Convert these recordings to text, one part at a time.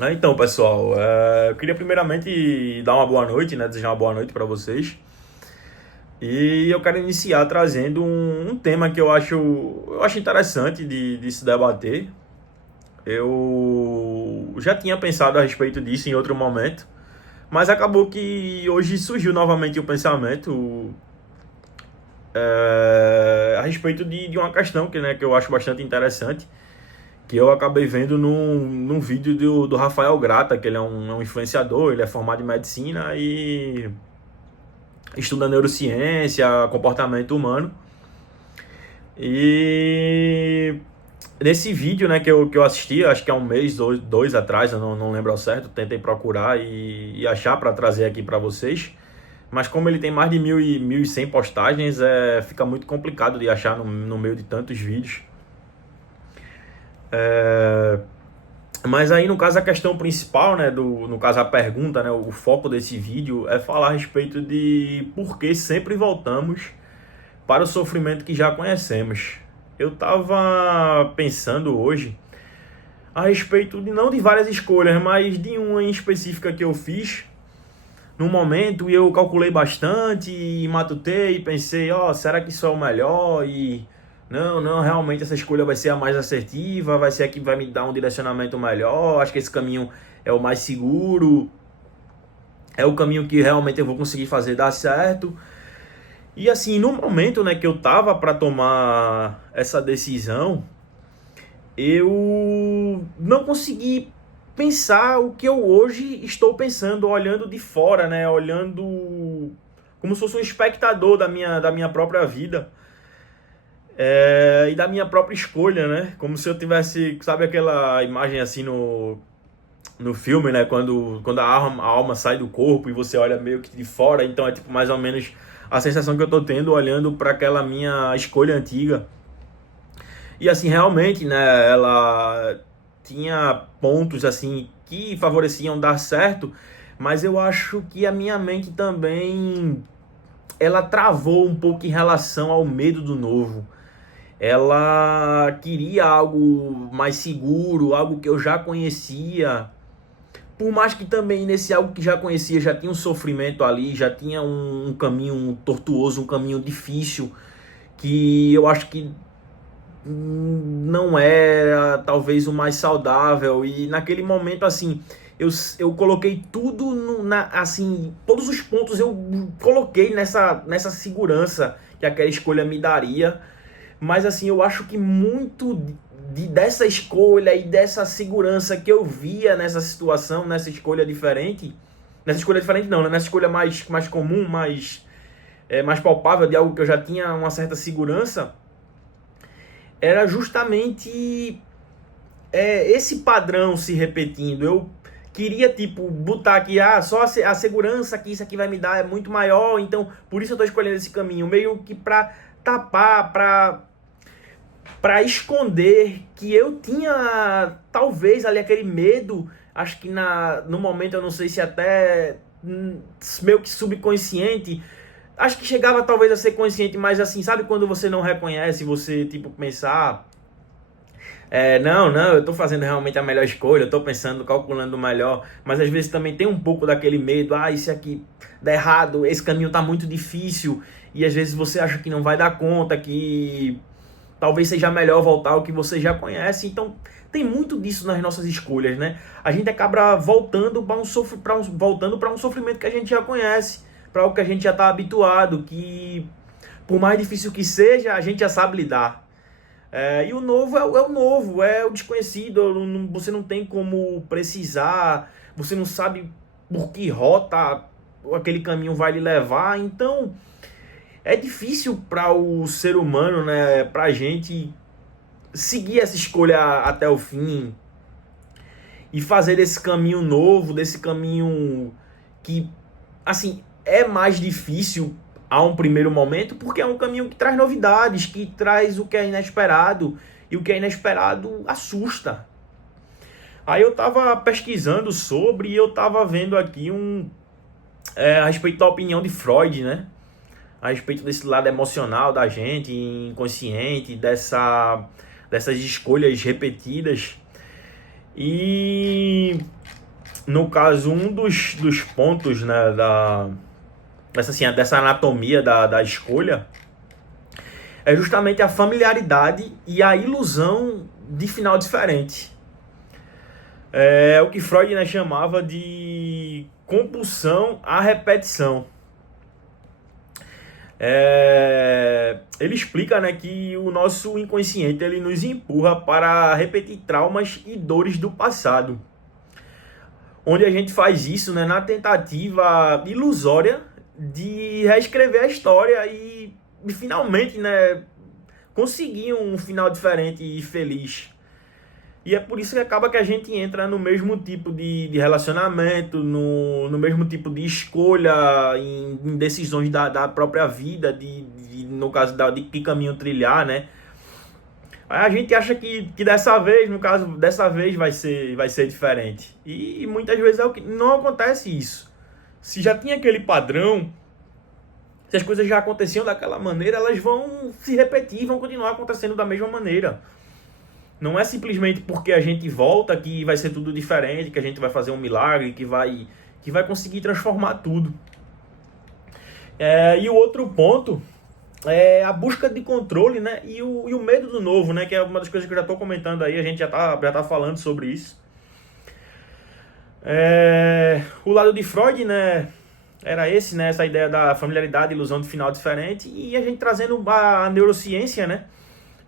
Então, pessoal, eu queria primeiramente dar uma boa noite, né? Desejar uma boa noite para vocês. E eu quero iniciar trazendo um tema que eu acho interessante de se debater. Eu já tinha pensado a respeito disso em outro momento, mas acabou que hoje surgiu novamente o pensamento a respeito de uma questão que eu acho bastante interessante, que eu acabei vendo num vídeo do Rafael Grata, que ele é um influenciador, ele é formado em medicina e estuda neurociência, comportamento humano. E nesse vídeo, né, que eu assisti, acho que é um mês, dois atrás, eu não lembro ao certo, tentei procurar e achar para trazer aqui para vocês. Mas como ele tem mais de 1.100 postagens, fica muito complicado de achar no meio de tantos vídeos. Mas aí, no caso, a questão principal, né, no caso, a pergunta, né, o foco desse vídeo é falar a respeito de por que sempre voltamos para o sofrimento que já conhecemos. Eu tava pensando hoje a respeito de não de várias escolhas, mas de uma em específica que eu fiz no momento e eu calculei bastante e matutei e pensei, será que isso é o melhor? E não, realmente essa escolha vai ser a mais assertiva, vai ser a que vai me dar um direcionamento melhor, acho que esse caminho é o mais seguro, é o caminho que realmente eu vou conseguir fazer dar certo. E assim, no momento, né, que eu tava para tomar essa decisão, eu não consegui pensar o que eu hoje estou pensando, olhando de fora, né? Olhando como se fosse um espectador da minha própria vida, e da minha própria escolha, né? Como se eu tivesse, sabe aquela imagem assim no filme, né? Quando a alma sai do corpo e você olha meio que de fora, então é tipo mais ou menos a sensação que eu tô tendo olhando para aquela minha escolha antiga. E assim, realmente, né, ela tinha pontos assim que favoreciam dar certo, mas eu acho que a minha mente também ela travou um pouco em relação ao medo do novo. Ela queria algo mais seguro, algo que eu já conhecia. Por mais que também nesse algo que já conhecia já tinha um sofrimento ali, já tinha um caminho tortuoso, um caminho difícil, que eu acho que não era talvez o mais saudável. E naquele momento, assim, eu coloquei tudo assim, todos os pontos eu coloquei nessa segurança que aquela escolha me daria. Mas assim, eu acho que muito dessa escolha e dessa segurança que eu via nessa situação, nessa escolha diferente não, né? Nessa escolha mais comum, mais palpável de algo que eu já tinha uma certa segurança, era justamente esse padrão se repetindo. Eu queria, tipo, botar aqui, só a segurança que isso aqui vai me dar é muito maior, então por isso eu tô escolhendo esse caminho, meio que pra tapar, pra esconder que eu tinha, talvez, ali aquele medo, acho que no momento eu não sei se até meio que subconsciente, acho que chegava talvez a ser consciente, mas assim, sabe quando você não reconhece, você, tipo, pensar... não, eu tô fazendo realmente a melhor escolha, eu tô pensando, calculando o melhor, mas às vezes também tem um pouco daquele medo, isso aqui dá errado, esse caminho tá muito difícil, e às vezes você acha que não vai dar conta, que talvez seja melhor voltar ao que você já conhece. Então, tem muito disso nas nossas escolhas, né? A gente acaba voltando para um sofrimento que a gente já conhece, para algo que a gente já está habituado, que por mais difícil que seja, a gente já sabe lidar. E o novo é o novo, é o desconhecido, você não tem como precisar, você não sabe por que rota aquele caminho vai lhe levar, então é difícil para o ser humano, né, para a gente seguir essa escolha até o fim e fazer desse caminho novo, desse caminho que, assim, é mais difícil a um primeiro momento, porque é um caminho que traz novidades, que traz o que é inesperado, e o que é inesperado assusta. Aí eu tava pesquisando sobre e eu tava vendo aqui a respeito da opinião de Freud, né? A respeito desse lado emocional da gente, inconsciente, dessas escolhas repetidas. E no caso, um dos pontos, né, dessa anatomia da escolha é justamente a familiaridade e a ilusão de final diferente. É o que Freud, né, chamava de compulsão à repetição. Ele explica, né, que o nosso inconsciente ele nos empurra para repetir traumas e dores do passado, onde a gente faz isso, né, na tentativa ilusória de reescrever a história e finalmente, né, conseguir um final diferente e feliz. E é por isso que acaba que a gente entra no mesmo tipo de relacionamento, no mesmo tipo de escolha, em decisões da própria vida, no caso de que caminho trilhar, né? A gente acha que dessa vez, no caso, dessa vez vai ser diferente. E muitas vezes não acontece isso. Se já tinha aquele padrão, se as coisas já aconteciam daquela maneira, elas vão se repetir, vão continuar acontecendo da mesma maneira. Não é simplesmente porque a gente volta que vai ser tudo diferente, que a gente vai fazer um milagre, que vai conseguir transformar tudo. E o outro ponto é a busca de controle, né? E o medo do novo, né? Que é uma das coisas que eu já estou comentando aí, a gente já tá falando sobre isso. O lado de Freud, né? Era esse, né? Essa ideia da familiaridade, ilusão de final diferente. E a gente trazendo a neurociência, né?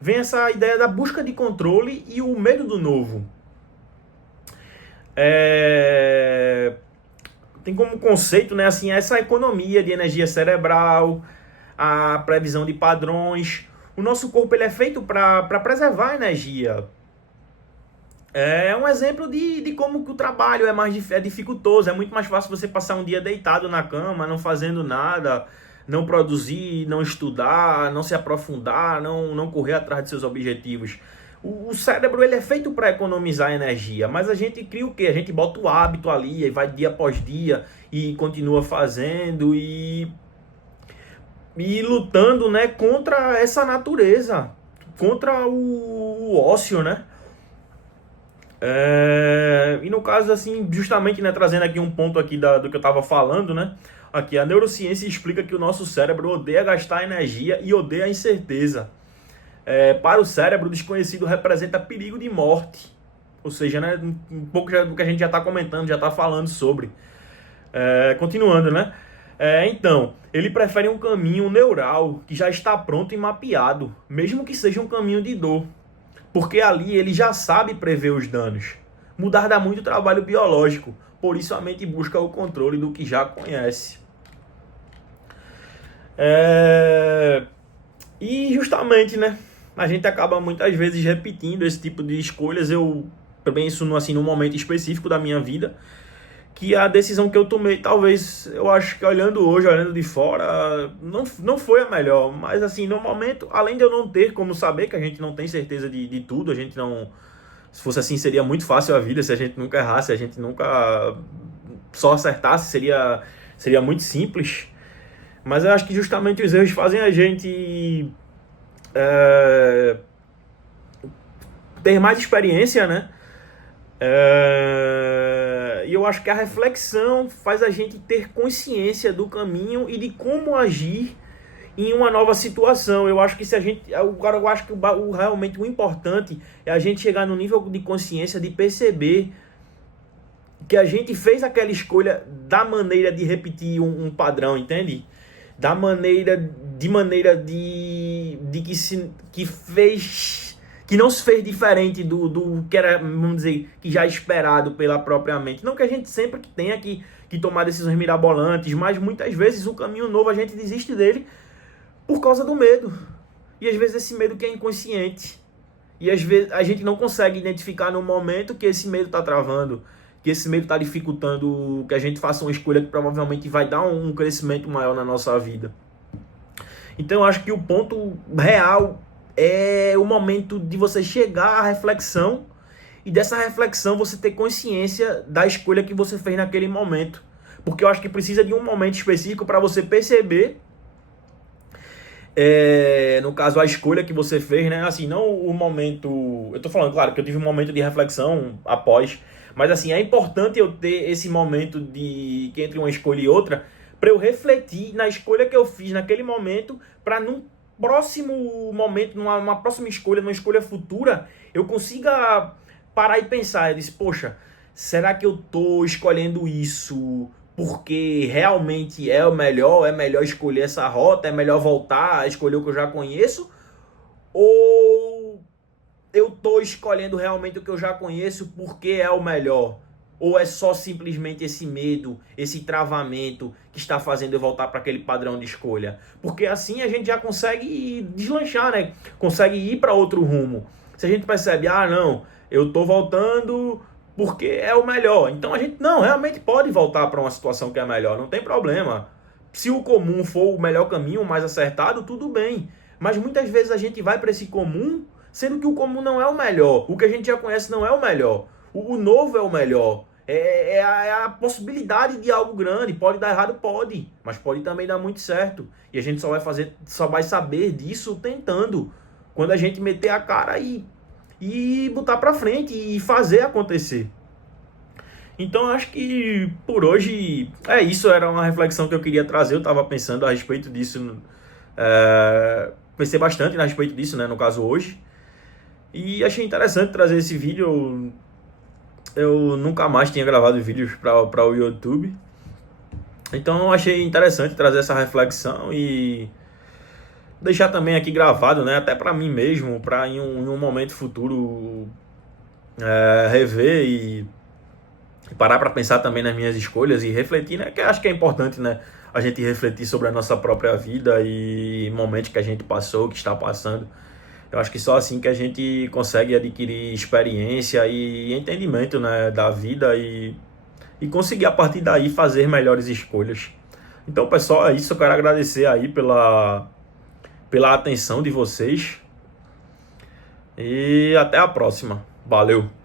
Vem essa ideia da busca de controle e o medo do novo. Tem como conceito, né, assim, essa economia de energia cerebral, a previsão de padrões. O nosso corpo ele é feito para preservar a energia. É um exemplo de como que o trabalho é dificultoso. É muito mais fácil você passar um dia deitado na cama, não fazendo nada, não produzir, não estudar, não se aprofundar, não correr atrás de seus objetivos. O cérebro ele é feito para economizar energia, mas a gente cria o quê? A gente bota o hábito ali, e vai dia após dia e continua fazendo e lutando, né, contra essa natureza, contra o ócio, né? E no caso, assim, justamente, né, trazendo aqui um ponto aqui do que eu estava falando, né? Aqui, a neurociência explica que o nosso cérebro odeia gastar energia e odeia a incerteza. Para o cérebro, o desconhecido representa perigo de morte. Ou seja, né, um pouco do que a gente já está comentando, já está falando sobre. Continuando, né? Então, ele prefere um caminho neural que já está pronto e mapeado, mesmo que seja um caminho de dor. Porque ali ele já sabe prever os danos. Mudar dá muito trabalho biológico, por isso a mente busca o controle do que já conhece. E justamente, né, a gente acaba muitas vezes repetindo esse tipo de escolhas. Eu penso assim, num momento específico da minha vida, que a decisão que eu tomei, talvez, eu acho que olhando de fora, não foi a melhor. Mas assim, no momento, além de eu não ter como saber, que a gente não tem certeza de tudo, a gente não... Se fosse assim, seria muito fácil a vida, se a gente nunca errasse, se a gente nunca só acertasse, seria muito simples. Mas eu acho que justamente os erros fazem a gente ter mais experiência, né? E eu acho que a reflexão faz a gente ter consciência do caminho e de como agir em uma nova situação. Eu acho que se a gente... Eu acho que realmente o importante é a gente chegar no nível de consciência de perceber que a gente fez aquela escolha da maneira de repetir um padrão, entende? Da maneira que não se fez diferente do que era, vamos dizer, que já esperado pela própria mente. Não que a gente sempre tenha que tomar decisões mirabolantes, mas muitas vezes o caminho novo a gente desiste dele por causa do medo. E às vezes esse medo que é inconsciente. E às vezes a gente não consegue identificar no momento que esse medo está travando, que esse medo está dificultando que a gente faça uma escolha que provavelmente vai dar um crescimento maior na nossa vida. Então eu acho que o ponto real é o momento de você chegar à reflexão e dessa reflexão você ter consciência da escolha que você fez naquele momento. Porque eu acho que precisa de um momento específico para você perceber, no caso, a escolha que você fez, né? Assim, não o momento... Eu tô falando, claro, que eu tive um momento de reflexão após, Mas assim, é importante eu ter esse momento de que entre uma escolha e outra, para eu refletir na escolha que eu fiz naquele momento, para num próximo momento, numa próxima escolha, numa escolha futura, eu consiga parar e pensar. Eu disse, poxa, será que eu tô escolhendo isso porque realmente é o melhor? É melhor escolher essa rota? É melhor voltar a escolher o que eu já conheço? Ou eu tô escolhendo realmente o que eu já conheço porque é o melhor? Ou é só simplesmente esse medo, esse travamento que está fazendo eu voltar para aquele padrão de escolha? Porque assim a gente já consegue deslanchar, né? Consegue ir para outro rumo. Se a gente percebe, ah, não, eu tô voltando porque é o melhor. Então a gente não, realmente pode voltar para uma situação que é melhor, não tem problema. Se o comum for o melhor caminho, o mais acertado, tudo bem. Mas muitas vezes a gente vai para esse comum, sendo que o comum não é o melhor. O que a gente já conhece não é o melhor. O novo é o melhor. É a possibilidade de algo grande. Pode dar errado? Pode. Mas pode também dar muito certo. E a gente só vai saber disso tentando. Quando a gente meter a cara e botar pra frente e fazer acontecer. Então acho que por hoje é isso. Era uma reflexão que eu queria trazer. Eu estava pensando a respeito disso. Pensei bastante a respeito disso, né? No caso hoje. E achei interessante trazer esse vídeo. Eu nunca mais tinha gravado vídeos para o YouTube. Então eu achei interessante trazer essa reflexão e deixar também aqui gravado, né? Até para mim mesmo, para em um momento futuro rever e parar para pensar também nas minhas escolhas e refletir, né? Que eu acho que é importante, né? A gente refletir sobre a nossa própria vida e momentos que a gente passou, que está passando. Eu acho que só assim que a gente consegue adquirir experiência e entendimento, né, da vida e conseguir a partir daí fazer melhores escolhas. Então, pessoal, é isso. Eu quero agradecer aí pela atenção de vocês e até a próxima. Valeu!